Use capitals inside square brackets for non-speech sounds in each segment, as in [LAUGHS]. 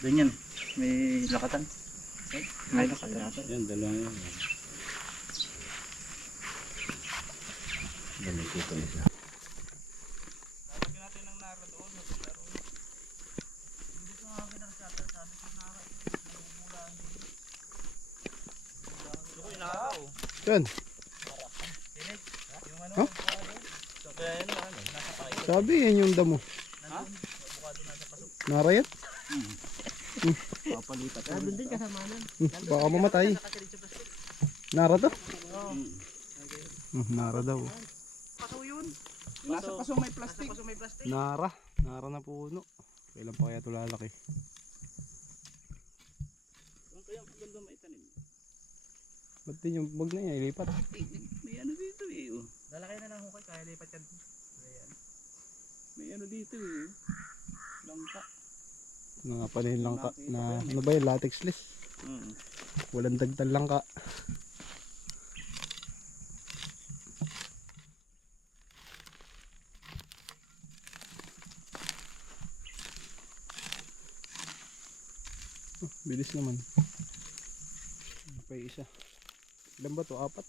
Doon yan. May lakatan. May lakatan. Yan, dalawa yan. Galing dito isa. Yan. Ha? Sabi yan yung damo. Nara yan? Papalipat. Doon din kasama nun. Hmm, baka mamatay. Nara to? Hmm, nara daw. Paso yun. Nasa paso may plastic. Paso may plastic. Nara. Nara na puno. Kailan pa kaya ito lalaki? Ang kaya maganda may tanim. Ba't din yung bag na yan ilipat? May ano dito eh. oh. Lalaki na lang hukay kaya lipat yan. May ano dito eh. Langka. Mga panin lang ka. Na, ano ba yun? Latex list. Mm. Walang dagtal lang ka. Oh, bilis naman. Pa isa. Ilan ba to? Apat?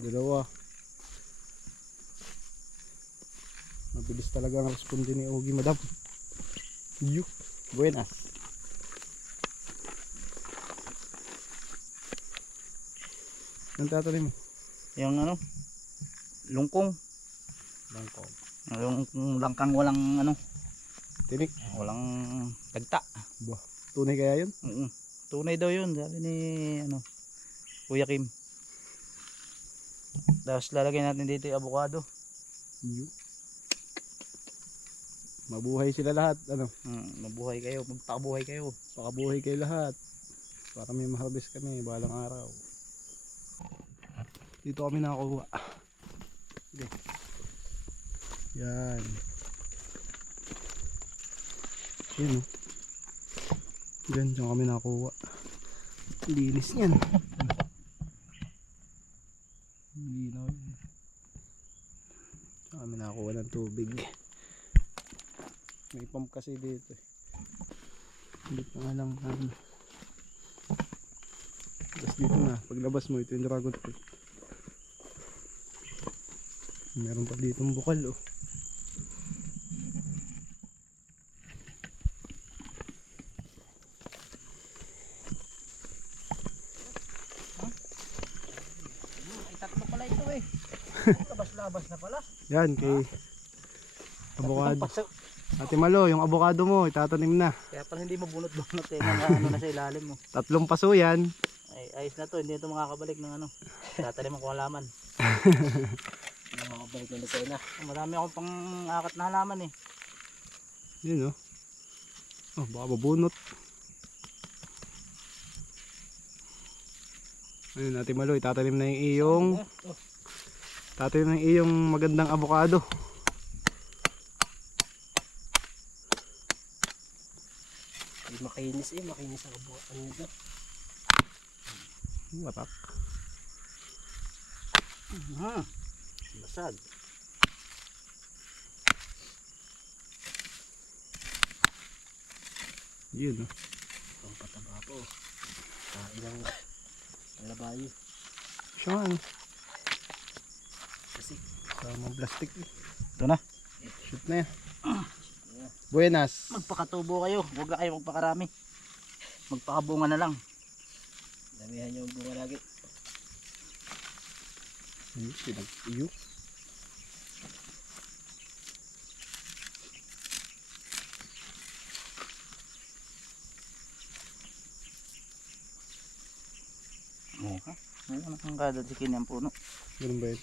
Dalawa. Mabilis talaga ang responde ni Ogie madam. Yu. Buenas. Anong tatanim mo? Yung ano? Lungkong. Bangko. Yung langkang walang ano, Tinik. walang tagta. Tunay kaya yun? Mm Tunay daw yun, sabi ni ano, Kuya Kim. Tapos lalagyan natin dito yung avocado. Yu. Mabuhay sila lahat. Ano? Mm, mabuhay kayo, magpakabuhay kayo. Pakabuhay kayo lahat. Para may maharvest kami balang araw. Dito kami nakakuha. Okay. Yan. Yan o. Yan, dyan kami nakakuha. Linis yan. Linaw yan. Dyan kami nakakuha ng tubig. Kasi dito eh. Hindi pa nga lang ano. Tapos dito na, paglabas mo, ito yung dragon fruit. Meron pa dito bukal oh. Eh. [LAUGHS] Labas-labas na pala. Yan kay abogado. Ate Malo, yung abogado mo, itatanim na. Kaya pala hindi mabunot-bunot eh. Mga ano na sa ilalim mo. Tatlong paso yan. Ay, ayos na to. Hindi ito makakabalik ng ano. Tatalim ko halaman. Hindi [LAUGHS] makakabalik ng Lucena. Marami akong pang akat na halaman eh. Yun oh. Oh, baka mabunot. Ayun, Ate Malo, itatanim na yung iyong Oh, tatanim na yung iyong magandang abogado. Ay, makinis eh. Makinis ang buwan nito. Watak. Hmm. Basag. Yun oh. Ang pataba po. Kain ng labayo. Siya nga, ano. Kasi Sama plastic. eh. Ito na. Shoot na yan. [CLEARS THROAT] Buenas. magpakatubo kayo. Huwag na kayo magpakarami. Magpakabunga na lang. Damihan yung bunga lagi. Ayun, pinag-iyo. Ka. Ayun, ang kada si Kini ang puno. Ganun ba yun?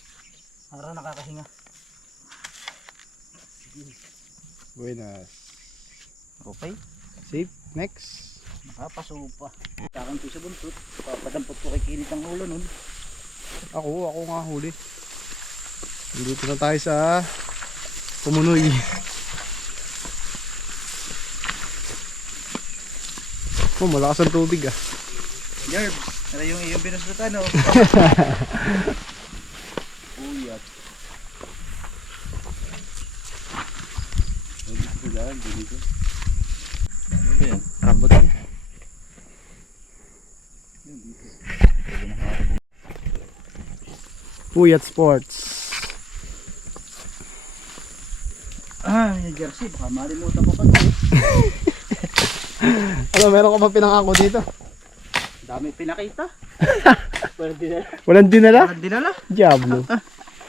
Para nakakahinga. Buenas. Okay. Safe. Next. Nakapasupa. Takang ko sa buntot. Papadampot ko kay Kinit ang ulo nun. Ako, ako nga huli. Dito na tayo sa Pumunoy. Oh, malakas ang tubig ah. Jerb, ano yung iyong binusdutan oh. [LAUGHS] Uyat. Dito ko daan, dito. Rambutan. Puyat Sports. Ah, yung jersey. Baka malimutan ko pa to. [LAUGHS] Ano, meron ka ba pinangako dito? Dami pinakita. [LAUGHS] Walang dinala. Walang dinala? Walang dinala. Diablo.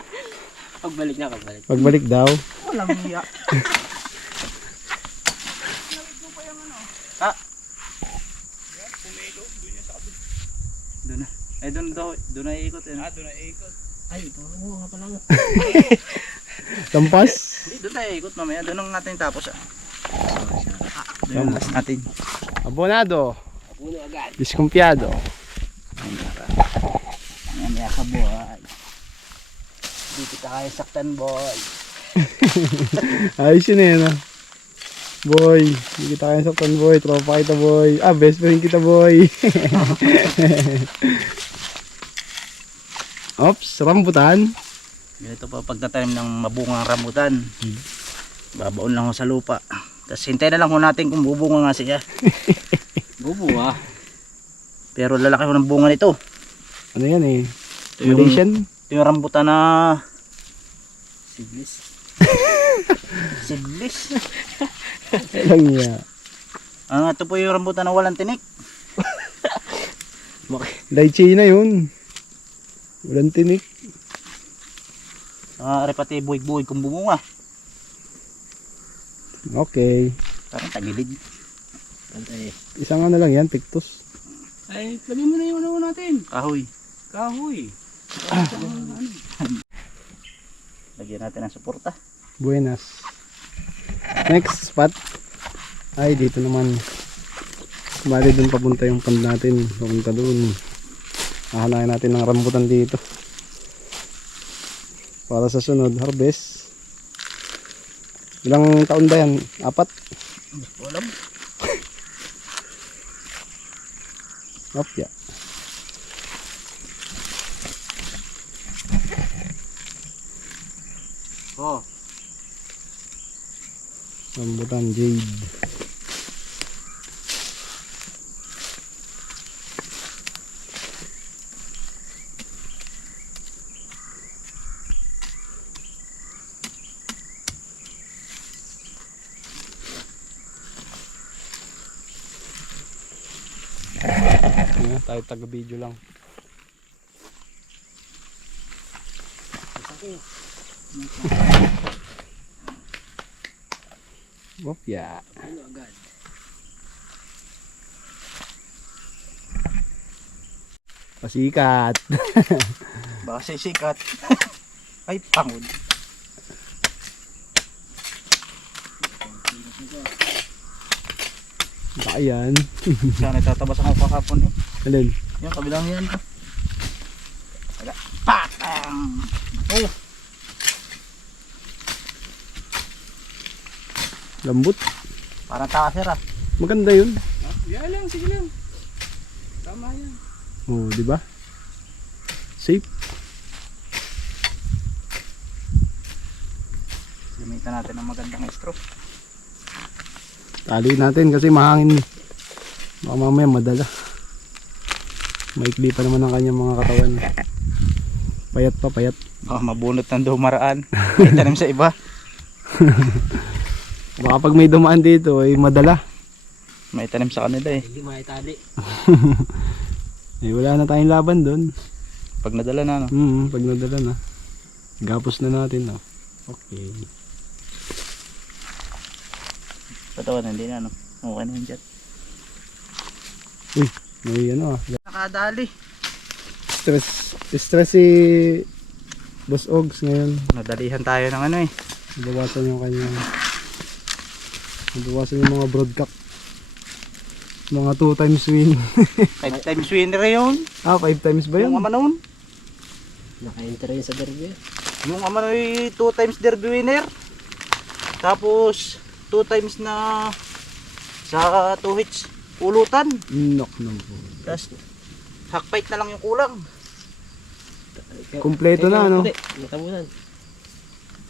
[LAUGHS] Pagbalik na, pagbalik. Pagbalik daw. Walang hiya. ah. Doon na. Eh, doon daw. Doon na ikot. Eh. Ah, doon na ikot. Ay, oo nga pala. [LAUGHS] Hindi, doon tayo ikot mamaya. Doon ang natin tapos. Ah. Doon yung last natin. Abonado. Puno agad. Diskumpiyado. Mamaya ka boy. Hindi kita kaya saktan boy. [LAUGHS] Ayos yun eh, no? Boy, hindi kita kaya saktan boy. Tropa kita boy. Ah, best friend kita boy. [LAUGHS] Ops, rambutan. Ganito pa pagtatanim ng mabungang rambutan. Babaon lang ho sa lupa. Tapos hintay na lang ho natin kung bubunga nga siya. [LAUGHS] bubunga? Pero lalaki ho ng bunga nito. Ano yan eh? Ito yung, Malaysian? ito yung rambutan na... Sidlis. [LAUGHS] Sidlis. Walang niya. Ah, ito po yung rambutan na walang tinik. [LAUGHS] Lychee na yun. Walang tinik. Ah, repati buhay-buhay kung bumunga. Okay. Parang tagilid. Pantay. Isang ano lang yan, pictus. Ay, lagyan mo na yung ano natin. Kahoy. Kahoy. Lagyan natin ng suporta. Buenas. Next spot. Ay, dito naman. Bali dun papunta yung pond natin. Papunta dun. Hahanayin natin ng rambutan dito. Para sa sunod, harvest. Ilang taon ba yan? Apat? Walang. [LAUGHS] Opya. Oh. Rambutan jade. Ayan, tayo taga-video lang. Opya. Pasikat. [LAUGHS] Baka sisikat. [LAUGHS] Ay, pangod. Baka yan. Sana tatabas ako kahapon eh. Alin? Yung kabilang yan. Wala. Patang! Oh! Lambot. Parang takasir ah. Maganda yun. Yan lang, sige lang. Tama yan. Oo, di ba? Safe. Gamitan natin ng magandang straw. Tali natin kasi mahangin. Baka mamaya madala. Maikli pa naman ang kanyang mga katawan. Payat pa, payat. Baka mabunot ng dumaraan. Itanim sa iba. [LAUGHS] Baka pag may dumaan dito ay madala. May tanim sa kanila eh. Hindi maitali. [LAUGHS] Eh, wala na tayong laban doon. Pag nadala na, no? Hmm, pag nadala na. Gapos na natin, no? Okay. Patawan, hindi na, no? Okay na yun dyan. May ano ah. Nakadali. Stress. Stress si Boss Ogs ngayon. Nadalihan tayo ng ano eh. Nabawasan yung kanyang nabawasan yung mga broadcast. Mga 2 times win. [LAUGHS] Five times winner yun. ah, 5 times ba yun? Yung ama noon. Naka-enter yun sa derby. Yung ama noon ay two times derby winner. Tapos, two times na sa two hits ulutan. Knock nang po. Tapos, hack fight na lang yung kulang. Kompleto na, ano? Natabunan.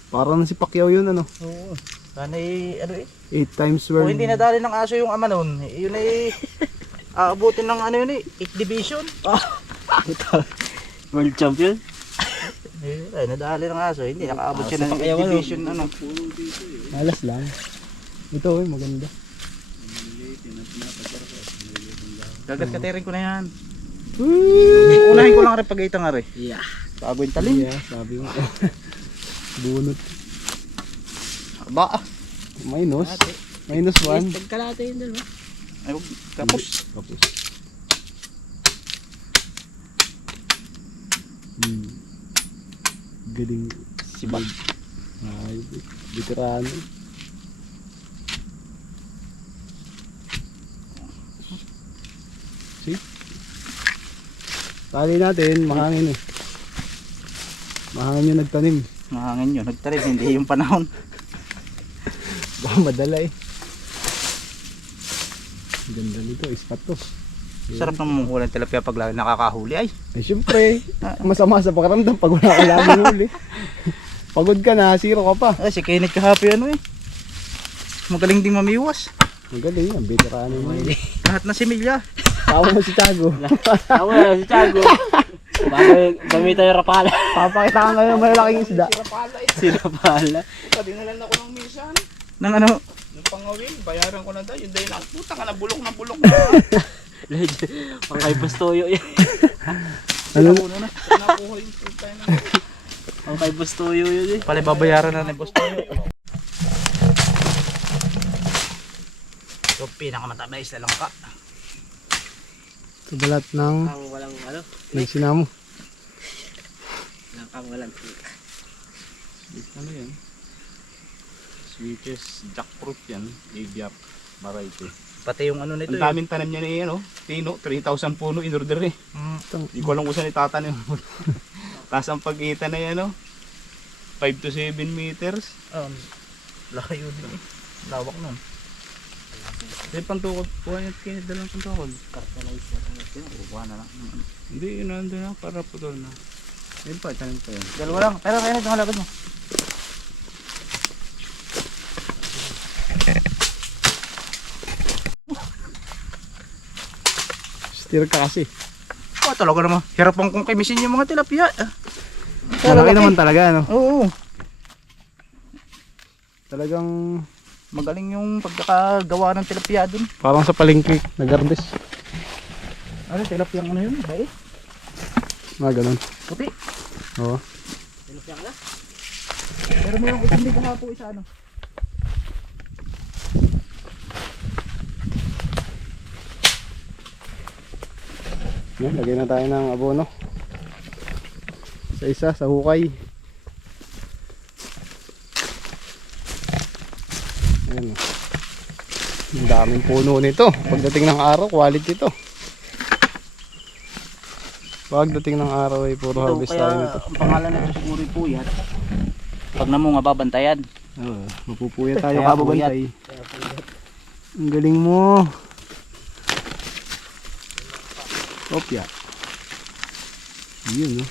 Parang si Pacquiao yun, ano? Oo. Sana eh, ano eh. 8 times Kung world. hindi nadali ng aso yung ama noon, yun ay [LAUGHS] aabutin ng ano yun eh, 8 division. [LAUGHS] World champion? Eh, ay, nadali ng aso, hindi nakaabot siya ng Aso pa 8 kaya, ano? division ano. Malas lang. Ito, eh, maganda. Katirin ko na yan. Unahin ko lang rin pag itang ari. Yeah. Bago yung talim. Yeah, sabi mo. [LAUGHS] Bunot. Ba, Minus. Minus 1. Pagkalate yun dalawa. ay, wag, tapos. Tapos. Hmm. Galing. Si Ba. Ay, veterano. Tali natin, mahangin eh. Mahangin yung nagtanim. Mahangin yun, nagtalim, hindi yung panahon. [LAUGHS] Baka madala eh. Ang Ganda nito, ispat to. Sarap ng mungkulan tilapia pag lagi nakakahuli ay. Eh syempre, [LAUGHS] masama sa pakiramdam pag wala ka lamang huli. [LAUGHS] Pagod ka na, zero ka pa. Ay, si Kenneth kahapi ano eh. Magaling ding mamiwas. Magaling yan, veterano mo. Lahat na similya. Tawa mo si Tiago. Ako na si Tiago. Bago gamitan yung rapala. Papakita ka ngayon ng malalaking isda. si rapala. Padinalan ako ng minsan. Nang ano, Nung pangawin, bayaran ko na daw. Yun dahil ang puta ka na bulok na bulok na. Legend. Pang kay Bustoyo yan. Ano? Nakuha yung puta na. Pang kay Bustoyo yun eh. pala babayaran na ni Boss Toyo. Yung pinakamatabais na lang ka. Sa balat ng Kang walang ano. nagsinamo. Kang walang. Ano yan? Sweetest jackfruit yan. Ibiap. Variety. Pati yung ano nito Ang eh. daming tanim niya ni ano, Tino, 3,000 puno in order eh. Mm, Hindi ko alam kung saan itatanim. [LAUGHS] Tapos ang pagitan na yan, no? 5 to 7 meters. um, layo din eh. Lawak nun. Hindi, pantukod. Kuha niya kayo, dalang pantukod. Cartelize na tayo. Kuha na lang. Hindi, yun nandun na, para putol na. Yun pa, tanim pa yan. Dalawa lang. Pero kaya nito halabas mo. Steer ka kasi. Oh, talaga naman. Hirapan kong kimisin yung mga tilapia. Ah, Malaki naman talaga, ano? Oo. Talagang Magaling yung pagkakagawa ng tilapia dun. parang sa palengke, nagarbes. Ano, tilapia ano yun? Ba eh? Mga ganun. Puti. Oo. Pero may yung itindi ko nga po isa ano. Yan, lagay na tayo ng abono. Sa isa, sa hukay. Ayan. oh. Ang daming puno nito. Pagdating ng araw, quality ito. Pagdating ng araw ay puro Ito, harvest tayo nito. ang pangalan nito siguro po yan. Pag namunga babantayan. Oo, mapupuya tayo kababantay. Ang galing mo. Opya. Yun, no?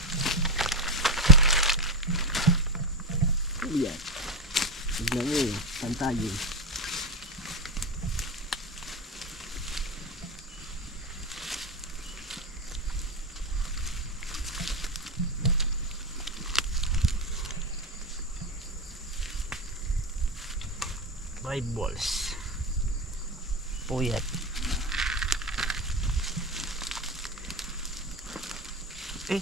Yan. Tignan mo eh. Pantayin. Five balls. Puyat. Eh.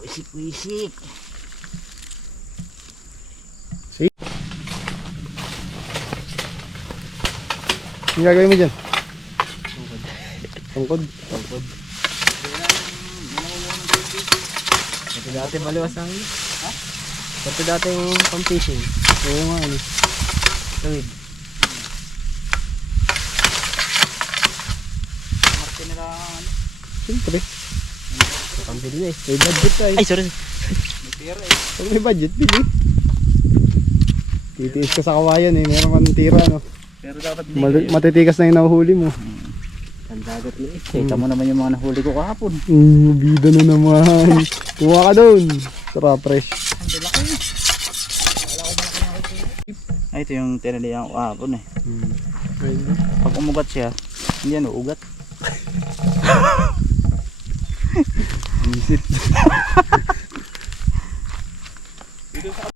Wisik-wisik. Ang gagawin mo dyan? Tungkod. Tungkod. Ito dati maliwas ang Ha? Ito dating pang fishing. Oo nga, ano. Tuwid. Martin nila ano. Siyempre. Pambili na eh. May budget tayo. Ay, sorry. May tira eh. Pag may budget, bili. Titiis ka sa kawayan eh. Meron ka ng tira, no? Pero dapat hindi. Mal- matitikas na yung nahuhuli mo. Ang dagat na eh. Kita mo naman yung mga nahuli ko kahapon. Mm, bida na naman. Kuha ka doon. Tara, fresh. Ay, ito yung tinalihan ko kahapon eh. Mm. Ayun. Pag umugat siya, hindi ano, ugat. Visit.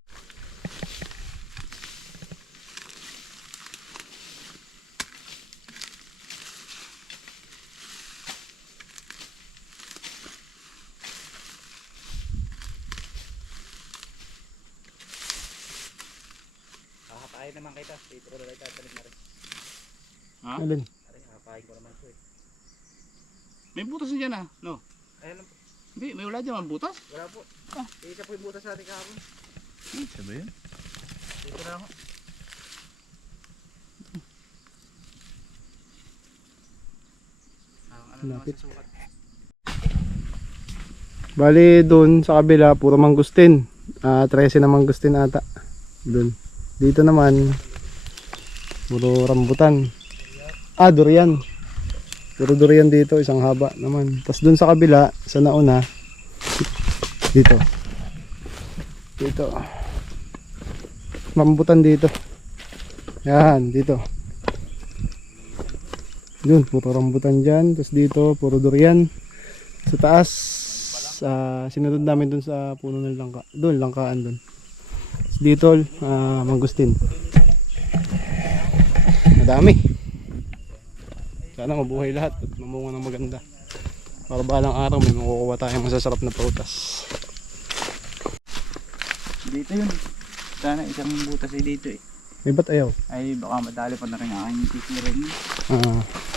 Kakapain naman kita. Dito ko na lang tatanim na rin. Alin? Kakapain ko naman ito eh. May butas na dyan ah. No? Ayun lang po. Hindi, may wala dyan. Ang butas. Wala po. Ah, isa po yung butas natin kahapon. Hmm, sabi yun. Dito na ako. Ang ano Lapit. Bali, doon sa kabila, puro mangustin. Ah, 13 na mangustin ata. Doon. Dito naman, puro rambutan. Ah, durian. Puro durian dito, isang haba naman. Tapos doon sa kabila, sa nauna, dito. Dito. Rambutan dito. Yan, dito. Yun, puro rambutan dyan. Tapos dito, puro durian. Sa taas, sa sinunod namin dun sa puno ng langka. Doon, langkaan doon. Dito, ah, mangustin. Madami. Sana mabuhay lahat at mamunga ng maganda. Para balang araw may makukuha tayong masasarap na prutas. Dito yun. Sana isang butas ay dito eh. May ba't ayaw? Ay baka madali pa na rin ang aking titirin. Ah. Yun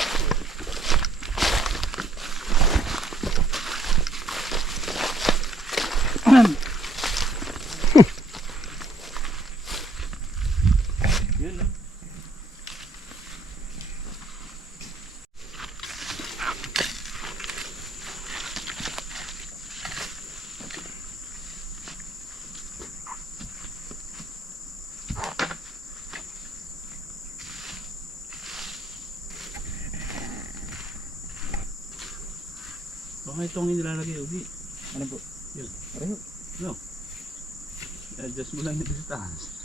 Baka itong nilalagay ubi. Ano po? Yun. No. Adjust mo lang dito sa taas.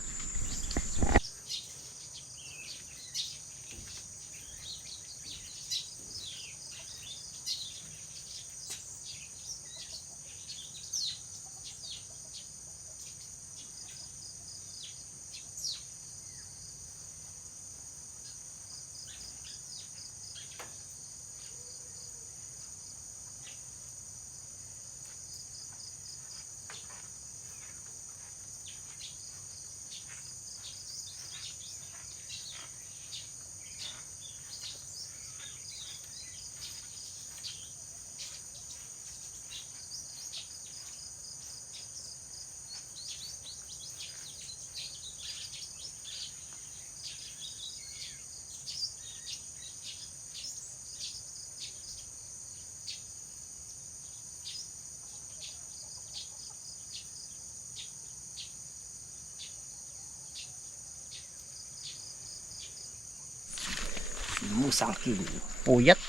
Musangkin. Puyat.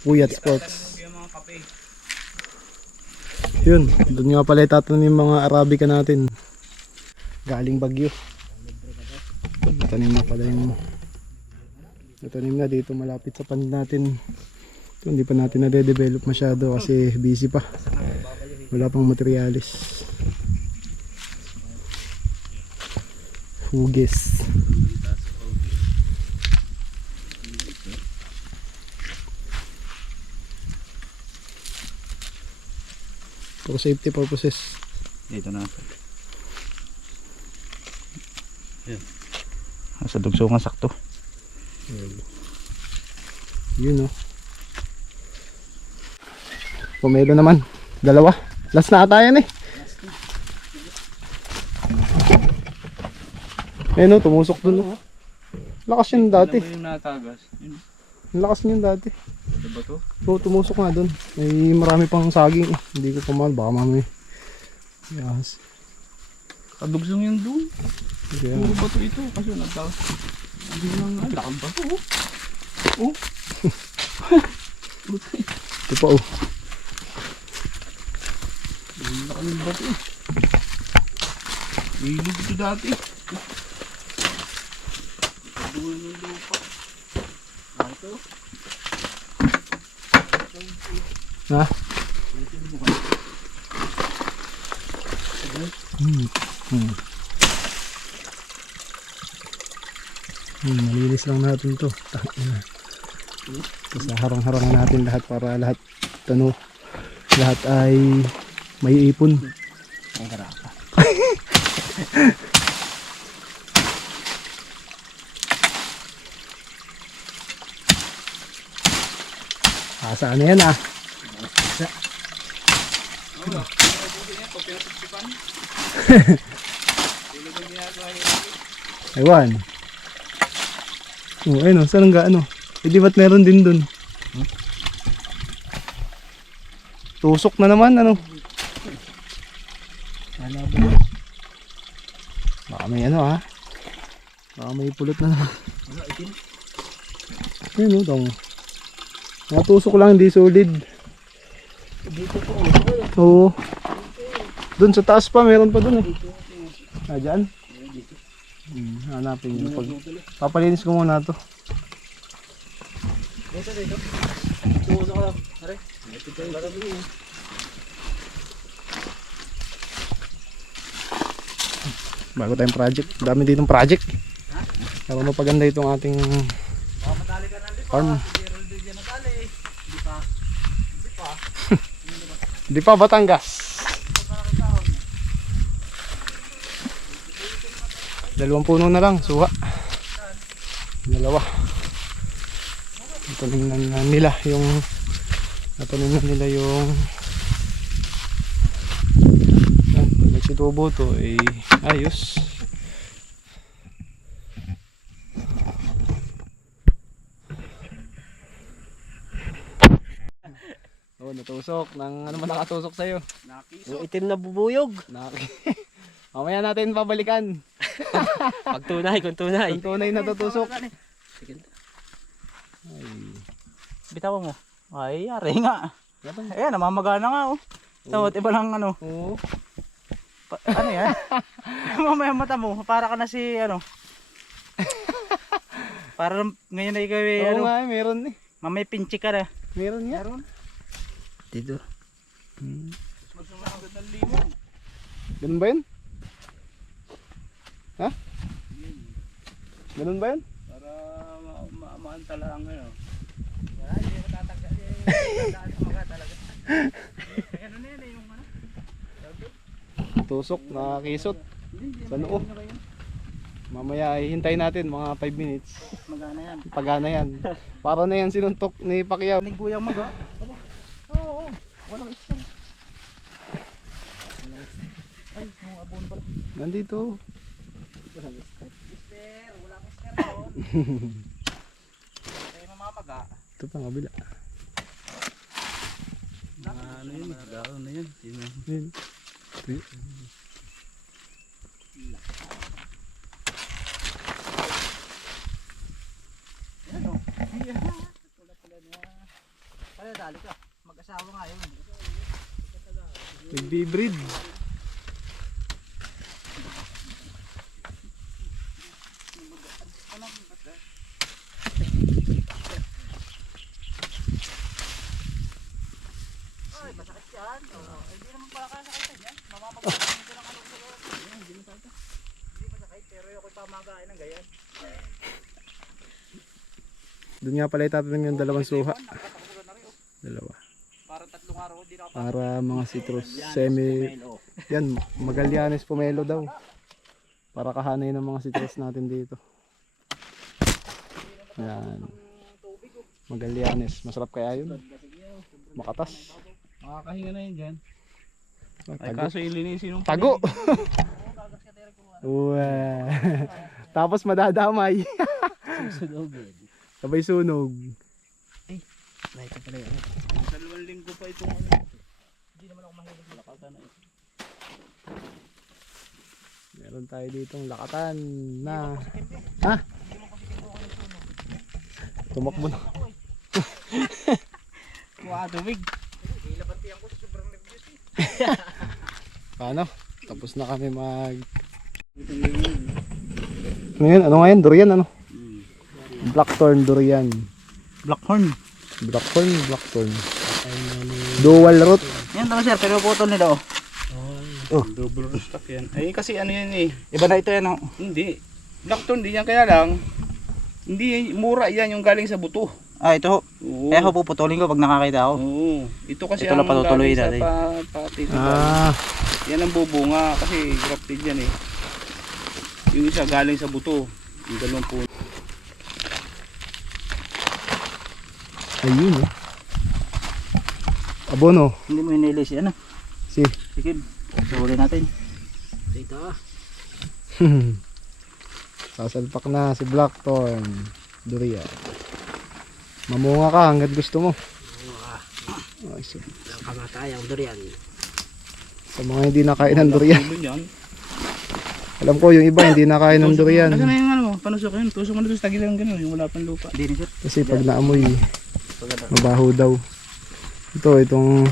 Puyat Sports. Yun, doon nga pala itatanim yung mga Arabica natin. Galing Bagyo. Tanim na pala yung Tanim na dito malapit sa pan natin. Ito, hindi pa natin na-develop masyado kasi busy pa. Wala pang materialis. Hugis. For safety purposes. Dito na. Yan. Nasa dugsungan sakto. Yun oh. Pumelo naman. Dalawa. Last na ata yan eh. Ayun oh, tumusok dun oh. Lakas yun dati. Ano ba yung natagas? Yun. Ang lakas niyan dati. Ano ba to? So tumusok nga dun. May marami pang saging eh. Hindi ko pa mahal. Baka mamaya. Yes. Kadugsong yung doon. Kaya, Puro ba to ito? Kasi nagtagas. Hindi nang lakad ba to? Oh. [LAUGHS] ito pa oh. Ano ba to? Ilog ito dati. Kadulan yung lupa. Ha? Hmm. Hmm. Hmm, malinis lang natin to. Tangina. Tapos harang-harang natin lahat para lahat ano, lahat ay may ipon. Ay, [LAUGHS] harapa. Asa na yan ah. [LAUGHS] Ewan. Oh, ayun oh, saan nga ano? Eh di ba't meron din dun? Tusok na naman ano? Baka may ano ah. Baka may pulot na naman. Ayun oh, dong. Natusok lang, hindi solid. Oo. Doon sa taas pa, meron pa doon eh. Ah, dyan? Hmm, hanapin yun. Pag, papalinis ko muna to. Dito, dito. Tumusok ko lang. Are. Bago tayong project. Dami ditong project. Para mapaganda itong ating farm. Gerald din yan natali. Hindi pa. Di pa Batangas. Dalawang puno na lang, suha. Dalawa. Nataningnan na nila yung nataningnan nila yung yan, nagsitubo to eh ayos. Oh, natusok. Nang ano man nakatusok sa'yo? Yung itim na bubuyog. Naki. [LAUGHS] Mamaya natin pabalikan. [LAUGHS] Pag tunay, kung tunay. Kung tunay na tutusok. Sige. Ay. Bitawan mo. Ay, yari nga. Ayan, namamaga na nga oh. So, iba lang ano. Oo. Pa- ano yan? [LAUGHS] Mamaya mata mo, para ka na si ano. para ngayon na ikaw eh, Oo ano. nga, meron eh. Mamaya pinchi ka na. Meron nga. Dito. Ganun ba yun? Ha? Ganun ba yun? Para ma- ma- maantala ang ano. Ano na yan eh, yung ano. Tusok, nakakisot. Sa noo. Mamaya ay hintayin natin mga 5 minutes. Magana yan. Pagana yan. Para na yan sinuntok ni Pacquiao. Naguyang maga. Oo, oo. Walang isang. Ay, yung abon pala. Nandito. Mister, wala mister doon. Ay, mamamaga. Ito pa, kabila. Mga ano yun, daon na yun. Yun na. Yun. Ito. Yan o. Wala pala niya. Kaya dali ka. Mag-asawa nga yun. Nagbibreed. Yan. Oh, hindi naman pala kaya sakit yan. Mamamaga ko lang ano sa loob. Hindi masakit. Hindi masakit, pero yung ako'y pamagain ng gayan. Doon nga pala itatanim yung dalawang suha. Oh. Dalawa. Tatlo tatlong araw hindi na para mga citrus semi yan Magallanes pomelo daw para kahanay ng mga citrus natin dito yan Magallanes masarap kaya yun makatas Makakahinga na yun dyan. Ay tago kaso ilinisin yung tago [LAUGHS] Wow. tapos madadamay Sunugin. sabay sunog Na ito pala yun. Dalawang linggo pa itong ano. Hindi naman ako mahilig lakatan na ito. meron tayo ditong lakatan na ha tumakbo na [LAUGHS] Kuha tubig. [LAUGHS] Paano? Tapos na kami mag... Ano yun? Ano nga yan? Durian ano? Blackthorn durian. Blackhorn. Blackthorn, blackthorn. Dual root. Yan tama sir, pero putol nila oh. Double stock yan. Ay kasi ano yan eh. Iba na ito yan oh. Hindi. Blackthorn din yan kaya lang. Hindi mura yan yung galing sa buto. Ah, ito ho. Oo. Kaya ako puputulin ko pag nakakita ako. Oo. Ito kasi Ito lang patutuloy galing sa natin. Pa, pati ito. Ah, Yan ang bubunga kasi grafted yan eh. Yung isa galing sa buto. Yung dalawang puno. ayun eh. Abono. Hindi mo hinili si ano. Si. Sige. Suhuli natin. Dito ah. [LAUGHS] Sasalpak na si Blackthorn. Durian. Mamunga ka hanggat gusto mo. Ay, so, Ang kamatayang durian. sa mga hindi nakain ng durian. Alam ko yung iba hindi nakain ng durian. Na yung ano mo? Panusok yun. Tusok mo na doon sa tagilan ganun. Yung wala pang lupa. Kasi pag naamoy, mabaho daw. Ito, itong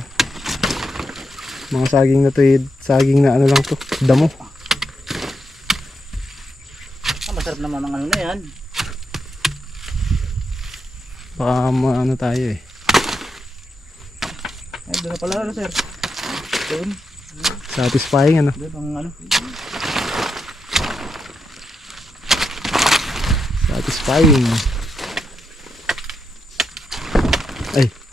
mga saging na to, eh, saging na ano lang to, damo. Ah, masarap naman ang ano na yan. Baka maano tayo eh. Ay, doon na pala ano sir. Doon. Satisfying ano. Doon ang ano. Satisfying. Ay.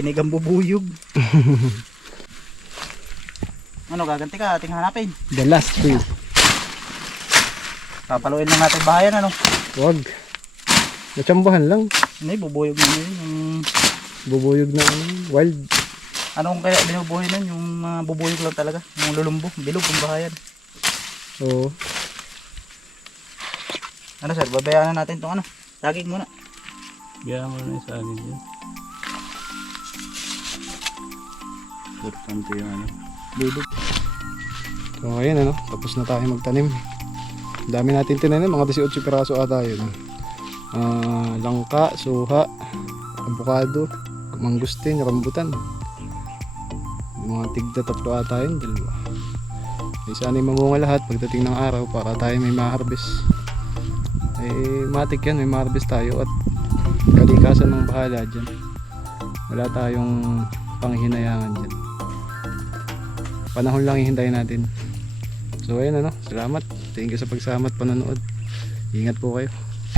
Kinigang bubuyog. [LAUGHS] ano, gaganti ka, ating hanapin. The last two. Papaluin lang natin bahayan, ano. Wag. Natsambahan lang. Hindi, bubuyog na yun. Yung, Bubuyog na ano, wild. anong kaya binubuhay nun? Yung mga bubuyog lang talaga. Yung lulumbo, bilog ang bahayan. Oo. Ano sir, babayaan na natin itong ano. Daging muna. Biyahan mo na yung sa akin Importante yung ano. Bilog. So ayun ano, tapos na tayo magtanim. Dami natin tinanim, mga 18 piraso ata yun. Ah, langka, suha, avocado, mangustin, rambutan. Mga tigda tatlo ata yun, dalawa. Eh, sana mamunga lahat pagdating ng araw para tayo may ma-harvest. Eh, matik yan, may ma-harvest tayo at kalikasan ng bahala dyan. Wala tayong panghinayangan dyan panahon lang hihintayin natin. So ayun ano, salamat. Thank you sa pagsama at panonood. Ingat po kayo.